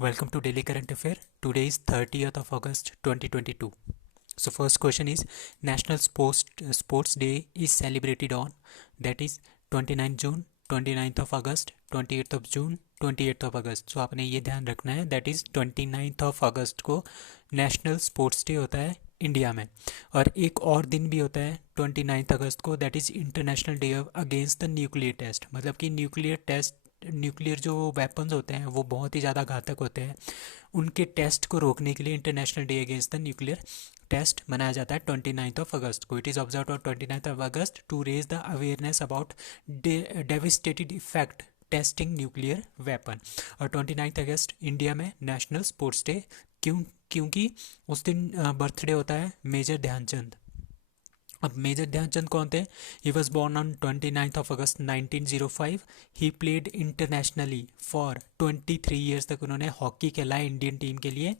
Welcome to Daily Current Affair. Today is 30th of August 2022. So first question is National Sports Day is celebrated on, that is 29th June, 29th of August, 28th of June, 28th of August. So आपने ये ध्यान रखना है, that is 29th of August को national sports day होता है India में। और एक और दिन भी होता है 29 अगस्त को, that is international day against the nuclear test. मतलब कि न्यूक्लियर जो वेपन्स होते हैं वो बहुत ही ज़्यादा घातक होते हैं, उनके टेस्ट को रोकने के लिए international day against the nuclear test मनाया जाता है 29 ऑफ अगस्त को। It is observe on 29 of August to raise the awareness about devastated effect testing nuclear weapon. और 29 अगस्त इंडिया में नेशनल स्पोर्ट्स डे क्योंकि उस दिन बर्थडे होता है मेजर ध्यानचंद। अब मेजर ध्यानचंद कौन थे? He was born on 29 of August 1905। He played internationally for 23 years तक उन्होंने हॉकी खेला है इंडियन टीम के लिए,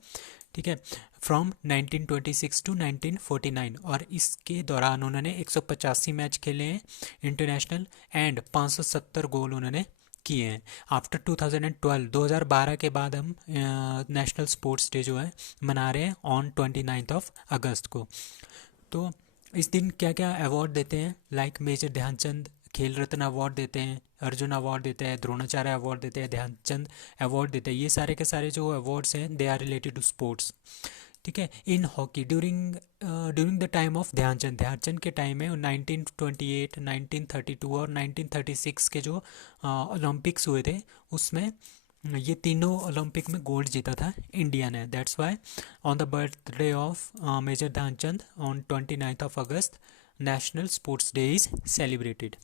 ठीक है, फ्रॉम 1926 टू 1949। और इसके दौरान उन्होंने 185 मैच खेले हैं इंटरनेशनल एंड 570 गोल उन्होंने किए हैं। आफ्टर 2012 के बाद हम नेशनल स्पोर्ट्स डे जो है मना रहे हैं ऑन 29 ऑफ अगस्त को। तो इस दिन क्या क्या अवार्ड देते हैं? लाइक मेजर ध्यानचंद खेल रत्न अवार्ड देते हैं, अर्जुन अवार्ड देते हैं, द्रोणाचार्य अवार्ड देते हैं, ध्यानचंद अवार्ड देते हैं। ये सारे के सारे जो अवार्ड्स हैं they are related to sports, ठीक है। In hockey during the time of Dhyanchand के टाइम में 1928, 1932 और 1936 के जो ओलंपिक्स हुए थे उसमें ये तीनों ओलंपिक में गोल्ड जीता था इंडिया ने। That's why on the birthday of major Dhyanchand on 29th of August national sports day is celebrated.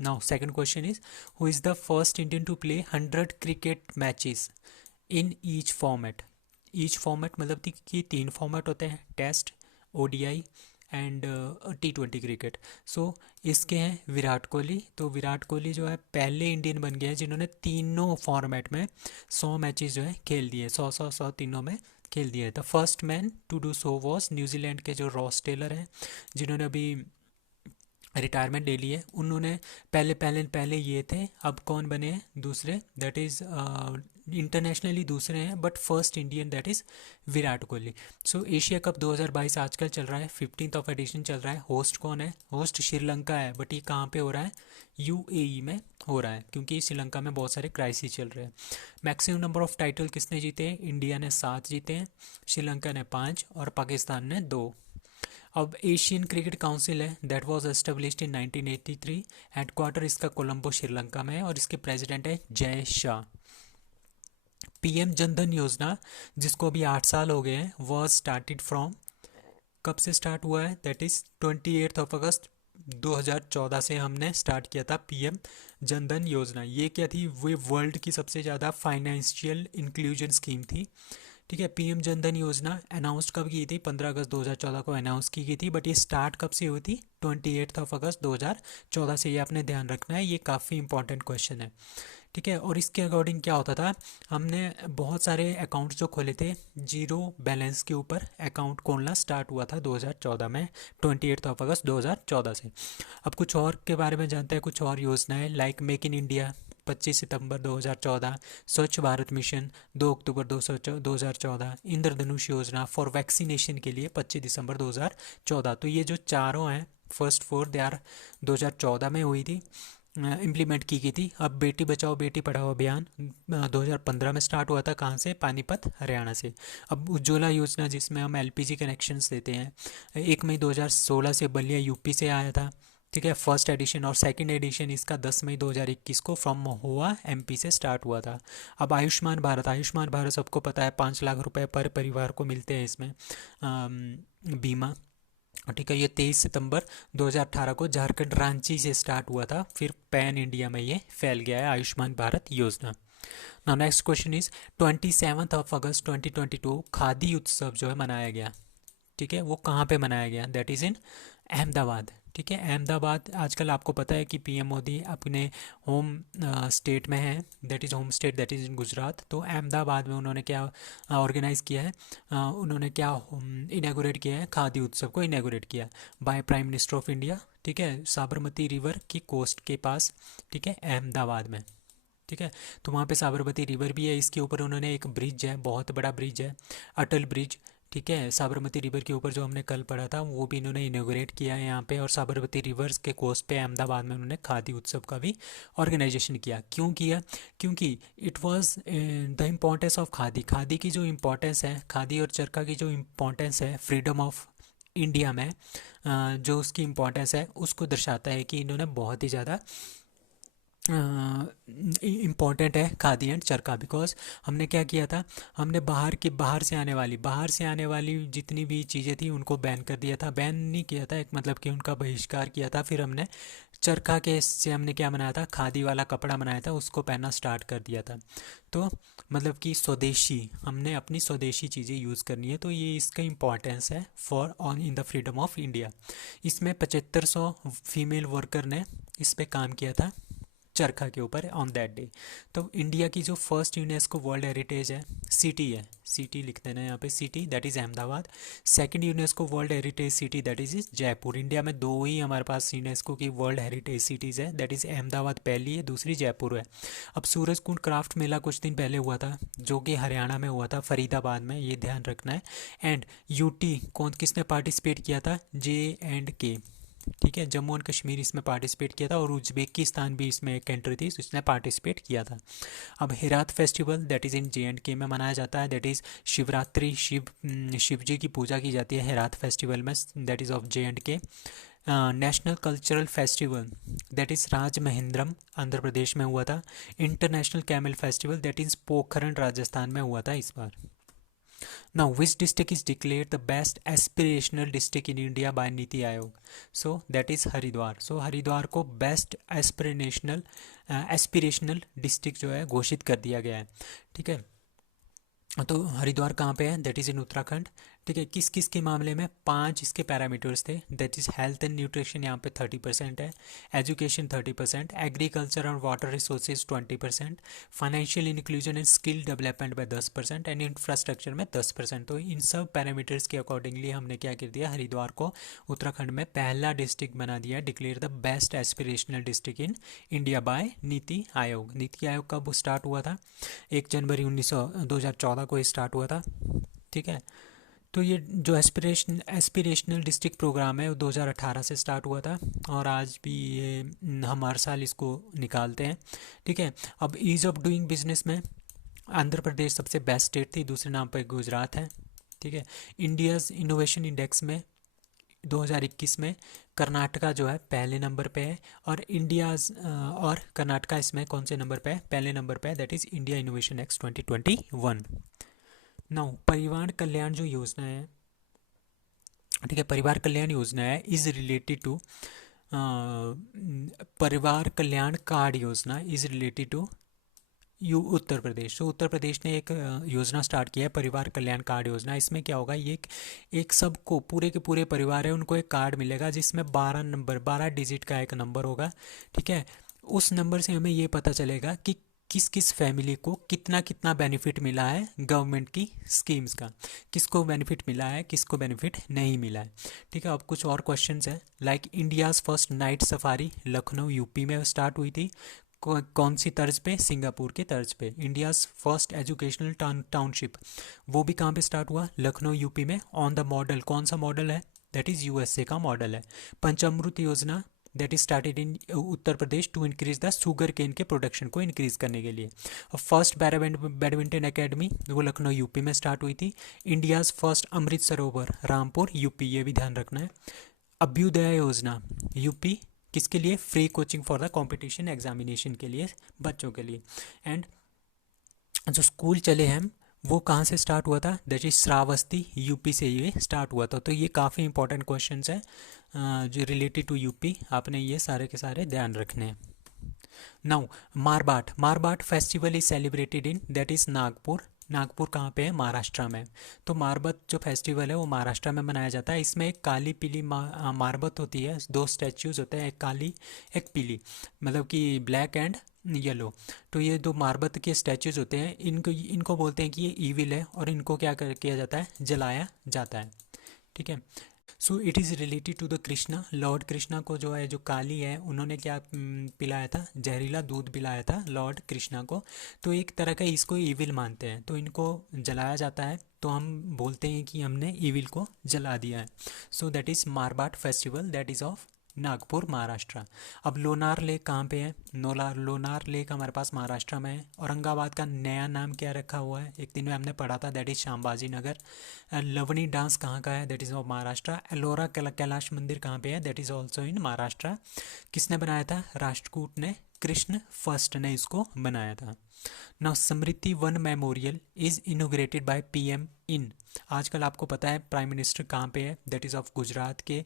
Now second question is who is the first Indian to play 100 cricket matches in each format. Each format मतलब कि 3 format होते हैं, test, ODI and T20 cricket. So इसके हैं विराट कोहली। तो विराट कोहली जो है पहले इंडियन बन गए हैं जिन्होंने तीनों फॉर्मेट में 100 मैचेस जो है खेल दिए, 100 तीनों में खेल दिए। The first man to do so was New Zealand के जो रॉस टेलर हैं जिन्होंने अभी रिटायरमेंट ले ली है। उन्होंने पहले ये थे, अब कौन बने हैं दूसरे, दैट इज़ इंटरनेशनली दूसरे हैं but first Indian that is Virat Kohli. So Asia cup 2022 आजकल चल रहा है, 15th ऑफ एडिशन चल रहा है। होस्ट कौन है? होस्ट श्रीलंका है, बट ये कहाँ पे हो रहा है? यूएई में हो रहा है, क्योंकि श्रीलंका में बहुत सारे क्राइसिस चल रहे हैं। मैक्सिमम नंबर ऑफ टाइटल किसने जीते हैं? इंडिया ने 7 जीते हैं, श्रीलंका ने 5 और पाकिस्तान ने 2। अब एशियन क्रिकेट काउंसिल है that was established in 1983। Headquarter इसका कोलंबो श्रीलंका में है और इसके प्रेसिडेंट है जय शाह। पीएम जनधन योजना जिसको अभी 8 साल हो गए हैं वॉज स्टार्टेड फ्रॉम, कब से स्टार्ट हुआ है? दैट इज़ 28 ऑफ अगस्त 2014 से हमने स्टार्ट किया था पीएम जनधन योजना। ये क्या थी? वो वर्ल्ड की सबसे ज़्यादा फाइनेंशियल इंक्लूजन स्कीम थी, ठीक है। पीएम जनधन योजना अनाउंस कब की थी? 15 अगस्त 2014 को अनाउंस की गई थी, बट ये स्टार्ट कब से हुई थी? 28 ऑफ अगस्त 2014 से। ये आपने ध्यान रखना है, ये काफ़ी इंपॉर्टेंट क्वेश्चन है, ठीक है। और इसके अकॉर्डिंग क्या होता था, हमने बहुत सारे अकाउंट्स जो खोले थे जीरो बैलेंस के ऊपर अकाउंट खोलना स्टार्ट हुआ था 2014 में, 28 ऑफ अगस्त 2014 से। अब कुछ और के बारे में जानते हैं, कुछ और योजनाएं लाइक मेक इन इंडिया 25 सितंबर 2014, स्वच्छ भारत मिशन 2 अक्टूबर 2014, इंद्रधनुष योजना फॉर वैक्सीनेशन के लिए 25 दिसंबर 2014। तो ये जो चारों हैं फर्स्ट 4 दे आर 2014 में हुई थी, इम्प्लीमेंट की गई थी। अब बेटी बचाओ बेटी पढ़ाओ अभियान 2015 में स्टार्ट हुआ था, कहाँ से? पानीपत हरियाणा से। अब उज्ज्वला योजना जिसमें हम एलपीजी कनेक्शंस देते हैं, 1 मई 2016 से बलिया यूपी से आया था, ठीक है, फर्स्ट एडिशन। और सेकंड एडिशन इसका 10 मई 2021 को फ्रॉम महुआ एमपी से स्टार्ट हुआ था। अब आयुष्मान भारत सबको पता है 5 लाख रुपए पर परिवार को मिलते हैं इसमें बीमा, ठीक है। ये 23 सितंबर 2018 को झारखंड रांची से स्टार्ट हुआ था, फिर पैन इंडिया में ये फैल गया है आयुष्मान भारत योजना। Now next question is 27 of अगस्त 2022 खादी उत्सव जो है मनाया गया, ठीक है, वो कहाँ पे मनाया गया? दैट इज़ इन अहमदाबाद, ठीक है। अहमदाबाद आजकल आपको पता है कि पीएम मोदी अपने होम स्टेट में है, that is home state that is इन गुजरात। तो अहमदाबाद में उन्होंने क्या ऑर्गेनाइज़ किया है, उन्होंने क्या इनागोरेट किया है? खादी उत्सव को इनागोरेट किया by prime minister of India, ठीक है, साबरमती रिवर की कोस्ट के पास, ठीक है, अहमदाबाद में, ठीक है। तो वहाँ पे साबरमती रिवर भी है, इसके ऊपर उन्होंने एक ब्रिज है, बहुत बड़ा ब्रिज है, अटल ब्रिज, ठीक है, साबरमती रिवर के ऊपर जो हमने कल पढ़ा था वो भी इन्होंने इनोग्रेट किया है यहाँ पे। और साबरमती रिवर्स के कोस्ट पे अहमदाबाद में उन्होंने खादी उत्सव का भी ऑर्गेनाइजेशन किया। क्यों किया? क्योंकि it was the importance of khadi, khadi की जो इम्पोर्टेंस है, खादी और चरखा की जो इम्पोर्टेंस है फ्रीडम ऑफ इंडिया में, जो उसकी इम्पोर्टेंस है उसको दर्शाता है कि इन्होंने बहुत ही ज़्यादा इम्पॉर्टेंट है खादी एंड चरखा। बिकॉज हमने क्या किया था, हमने बाहर से आने वाली जितनी भी चीज़ें थी उनको बैन कर दिया था, बैन नहीं किया था, एक मतलब कि उनका बहिष्कार किया था। फिर हमने चरखा के से हमने क्या बनाया था, खादी वाला कपड़ा बनाया था, उसको पहनना स्टार्ट कर दिया था। तो मतलब कि स्वदेशी, हमने अपनी स्वदेशी चीज़ें यूज़ करनी है, तो ये इसका इम्पोर्टेंस है for on in the freedom of India. इसमें 7500 फीमेल वर्कर ने इस पे काम किया था, चरखा के ऊपर, ऑन दैट डे। तो इंडिया की जो फर्स्ट यूनेस्को वर्ल्ड हेरिटेज है, सिटी है, सिटी लिख देना यहाँ पे, city that is Ahmedabad. Second UNESCO world heritage city that is Jaipur. India में दो ही हमारे पास यूनेस्को की वर्ल्ड हेरिटेज सिटीज़ है, दैट इज़ अहमदाबाद पहली है, दूसरी जयपुर है। अब सूरजकुंड क्राफ्ट मेला कुछ दिन पहले हुआ था, जो कि हरियाणा में हुआ था, फरीदाबाद में, ये ध्यान रखना है। एंड यूटी कौन किसने पार्टिसिपेट किया था, J&K, ठीक है, जम्मू एंड कश्मीर इसमें पार्टिसिपेट किया था, और उज्बेकिस्तान भी इसमें एक कंट्री थी जिसने पार्टिसिपेट किया था। अब Herath festival that is in J&K में मनाया जाता है, दैट इज़ शिवरात्रि, शिव जी की पूजा की जाती है हेरात फेस्टिवल में, that is of J&K। National cultural festival that is Rajamahendram, Andhra Pradesh में हुआ था। International camel festival that is Pokhran, Rajasthan में हुआ था इस बार। Now, which district is declared the best aspirational district in India by Niti Aayog? So that is Haridwar. So Haridwar को best aspirational district जो है घोषित कर दिया गया है, ठीक है। तो हरिद्वार कहाँ पे है, दैट इज़ इन उत्तराखंड, ठीक है। किस किस के मामले में 5 इसके पैरामीटर्स थे, that is health and nutrition यहाँ पे 30% है, education 30%, agriculture and water resources 20%, financial inclusion and skill development में 10% एंड इंफ्रास्ट्रक्चर में 10%। तो इन सब पैरामीटर्स के अकॉर्डिंगली हमने क्या कर दिया, हरिद्वार को उत्तराखंड में पहला डिस्ट्रिक्ट बना दिया, declare the best aspirational district in India by NITI Aayog. NITI Aayog कब स्टार्ट हुआ था, 1 जनवरी 2014 को स्टार्ट हुआ था, ठीक है। तो ये जो एस्पिरेशनल डिस्ट्रिक्ट प्रोग्राम है वो 2018 से स्टार्ट हुआ था, और आज भी ये हम हर साल इसको निकालते हैं, ठीक है। अब ईज़ ऑफ डूइंग बिजनेस में आंध्र प्रदेश सबसे बेस्ट स्टेट थी, दूसरे नाम पर गुजरात है, ठीक है। इंडियाज़ इनोवेशन इंडेक्स में 2021 में कर्नाटका जो है पहले नंबर पे है, और और कर्नाटका इसमें कौन से नंबर पे है, पहले नंबर पे है, that is India innovation index 2021। Now परिवार कल्याण जो योजना है, ठीक है, परिवार कल्याण योजना है इज़ रिलेटेड टू परिवार कल्याण कार्ड योजना is related to Uttar Pradesh. तो उत्तर प्रदेश ने एक योजना स्टार्ट किया है, परिवार कल्याण कार्ड योजना। इसमें क्या होगा, ये एक सबको, पूरे के पूरे परिवार है उनको एक कार्ड मिलेगा जिसमें 12 डिजिट का एक नंबर होगा, ठीक है। उस नंबर से हमें ये पता चलेगा कि किस किस फैमिली को कितना कितना बेनिफिट मिला है गवर्नमेंट की स्कीम्स का, किसको बेनिफिट मिला है, किसको बेनिफिट नहीं मिला है, ठीक है। अब कुछ और क्वेश्चंस हैं, like India's first night safari Lucknow UP में स्टार्ट हुई थी, कौन सी तर्ज पे, सिंगापुर के तर्ज पे। इंडियाज़ फर्स्ट एजुकेशनल टाउनशिप वो भी कहाँ पे स्टार्ट हुआ, लखनऊ यूपी में, ऑन द मॉडल, कौन सा मॉडल है, दैट इज़ USA का मॉडल है। Panchamrit Yojana that is started in Uttar Pradesh to increase the sugar cane के प्रोडक्शन को इंक्रीज करने के लिए। और फर्स्ट बैडमिंटन एकेडमी वो लखनऊ यूपी में स्टार्ट हुई थी। India's first Amrit Sarovar Rampur UP, ये भी ध्यान रखना है। अभ्युदय योजना यूपी, किसके लिए, free coaching for the competition examination के लिए, बच्चों के लिए। एंड जो स्कूल चले हैं वो कहाँ से स्टार्ट हुआ था, दैट इज श्रावस्ती यूपी से ये स्टार्ट हुआ था। तो ये काफ़ी इंपॉर्टेंट क्वेश्चंस हैं जो रिलेटेड टू यूपी, आपने ये सारे के सारे ध्यान रखने हैं। Now Marbat festival is celebrated in that is Nagpur. Nagpur कहाँ पे है, महाराष्ट्र में। तो मारबत जो फेस्टिवल है वो महाराष्ट्र में मनाया जाता है। इसमें एक काली पीली मारबत होती है, 2 स्टैच्यूज होते हैं, एक काली एक पीली, मतलब कि ब्लैक एंड येलो। तो ये 2 मारबत के स्टैच्यूज होते हैं, इनको बोलते हैं कि ये ईविल है, और इनको क्या किया जाता है, जलाया जाता है, ठीक है। So it is related to the Krishna. Lord Krishna को जो है, जो काली है, उन्होंने क्या पिलाया था, जहरीला दूध पिलाया था लॉर्ड कृष्णा को। तो एक तरह का इसको ईविल मानते हैं, तो इनको जलाया जाता है, तो हम बोलते हैं कि हमने ईविल को जला दिया है। So that is Marbat festival, that is of Nagpur, Maharashtra. अब लोनार लेक कहाँ पे है? लोनार लेक हमारे पास महाराष्ट्र में है। औरंगाबाद का नया नाम क्या रखा हुआ है? एक दिन में हमने पढ़ा था, दैट इज़ शामबाजी नगर। लवनी डांस कहाँ का है? That is of Maharashtra. Ellora Kailash मंदिर कहाँ पे है? That is also in Maharashtra. किसने बनाया था? राष्ट्रकूट ने, कृष्ण फर्स्ट ने इसको बनाया था। Now Smriti one memorial is inaugurated by PM in. आजकल आपको पता है प्राइम मिनिस्टर कहाँ पे है? दैट इज़ ऑफ गुजरात के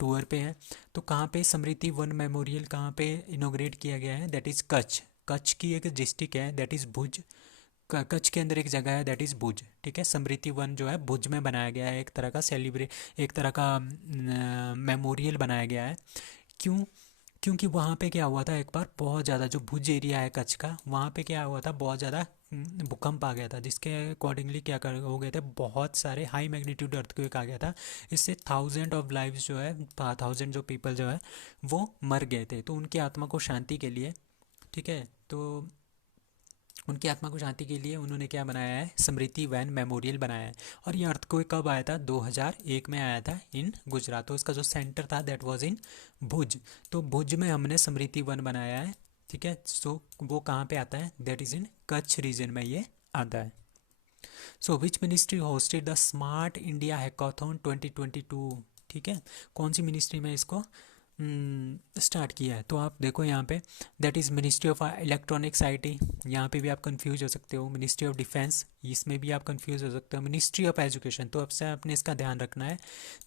टूर पे है। तो कहाँ पे स्मृति वन मेमोरियल कहाँ पे इनोग्रेट किया गया है? That is Kutch. कच्छ की एक डिस्ट्रिक्ट है, दैट इज़ भुज। कच्छ के अंदर एक जगह है, दैट इज़ भुज। ठीक है, स्मृति वन जो है भुज में बनाया गया है, एक तरह का एक तरह का मेमोरियल बनाया गया है। क्यों? क्योंकि वहाँ पे क्या हुआ था, एक बार बहुत ज़्यादा, जो भुज एरिया है कच्छ का, वहाँ पे क्या हुआ था, बहुत ज़्यादा भूकंप आ गया था, जिसके अकॉर्डिंगली क्या कर हो गए थे, बहुत सारे हाई मैग्नीट्यूड अर्थक्वेक आ गया था। इससे थाउजेंड ऑफ लाइव्स जो है, थाउजेंड जो पीपल जो है वो मर गए थे। तो उनकी आत्मा को शांति के लिए, ठीक है, तो उनकी आत्मा को शांति के लिए उन्होंने क्या बनाया है? स्मृति वैन मेमोरियल बनाया है। और ये अर्थक्वेक कब आया था? 2001 में आया था इन गुजरात। तो इसका जो सेंटर था दैट वाज इन भुज। तो भुज में हमने स्मृति वन बनाया है। ठीक है, सो वो कहाँ पे आता है? That is in Kutch region में ये आता है। So which ministry hosted the Smart India Hackathon 2022? ठीक है, कौन सी मिनिस्ट्री में इसको स्टार्ट किया है? तो आप देखो यहाँ पे, that is ministry of electronics IT. यहाँ पे भी आप कंफ्यूज हो सकते हो। मिनिस्ट्री ऑफ डिफेंस, इसमें भी आप कंफ्यूज हो सकते हो। मिनिस्ट्री ऑफ एजुकेशन, तो अब से आपने इसका ध्यान रखना है,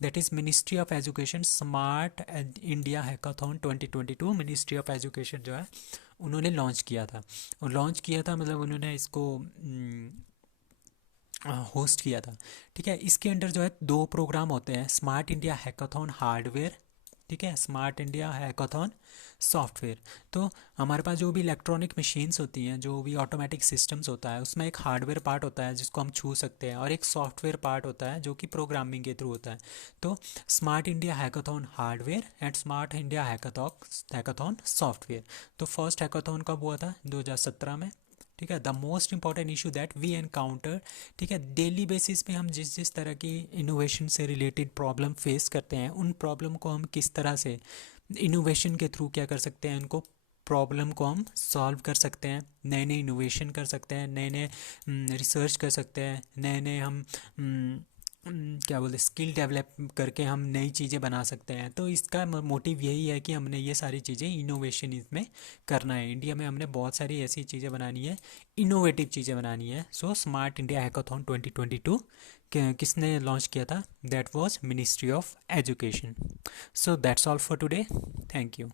that is ministry of education smart India Hackathon 2022। Ministry of education जो है उन्होंने लॉन्च किया था। और लॉन्च किया था मतलब उन्होंने इसको होस्ट किया था। ठीक है, इसके अंडर जो है दो प्रोग्राम होते हैं, स्मार्ट इंडिया हैकाथॉन हार्डवेयर, ठीक है, स्मार्ट इंडिया हैकाथॉन सॉफ्टवेयर। तो हमारे पास जो भी इलेक्ट्रॉनिक मशीन्स होती हैं, जो भी ऑटोमेटिक सिस्टम्स होता है, उसमें एक हार्डवेयर पार्ट होता है जिसको हम छू सकते हैं, और एक सॉफ्टवेयर पार्ट होता है जो कि प्रोग्रामिंग के थ्रू होता है। तो Smart India Hackathon hardware and Smart India Hackathon software. तो फर्स्ट हैकाथॉन कब हुआ था? 2017 में। ठीक है, the most important issue that we encounter, ठीक है, डेली बेसिस पे हम जिस जिस तरह की इनोवेशन से रिलेटेड प्रॉब्लम फेस करते हैं, उन प्रॉब्लम को हम किस तरह से इनोवेशन के थ्रू क्या कर सकते हैं, उनको प्रॉब्लम को हम सॉल्व कर सकते हैं, नए नए इनोवेशन कर सकते हैं, नए नए रिसर्च कर सकते हैं, नए नए हम क्या बोलते स्किल डेवलप करके हम नई चीज़ें बना सकते हैं। तो इसका मोटिव यही है कि हमने ये सारी चीज़ें इनोवेशन इसमें करना है। इंडिया में हमने बहुत सारी ऐसी चीज़ें बनानी है, इनोवेटिव चीज़ें बनानी है। सो स्मार्ट इंडिया हैकाथॉन 2022 किसने लॉन्च किया था? That was ministry of education. So that's all for today, thank you.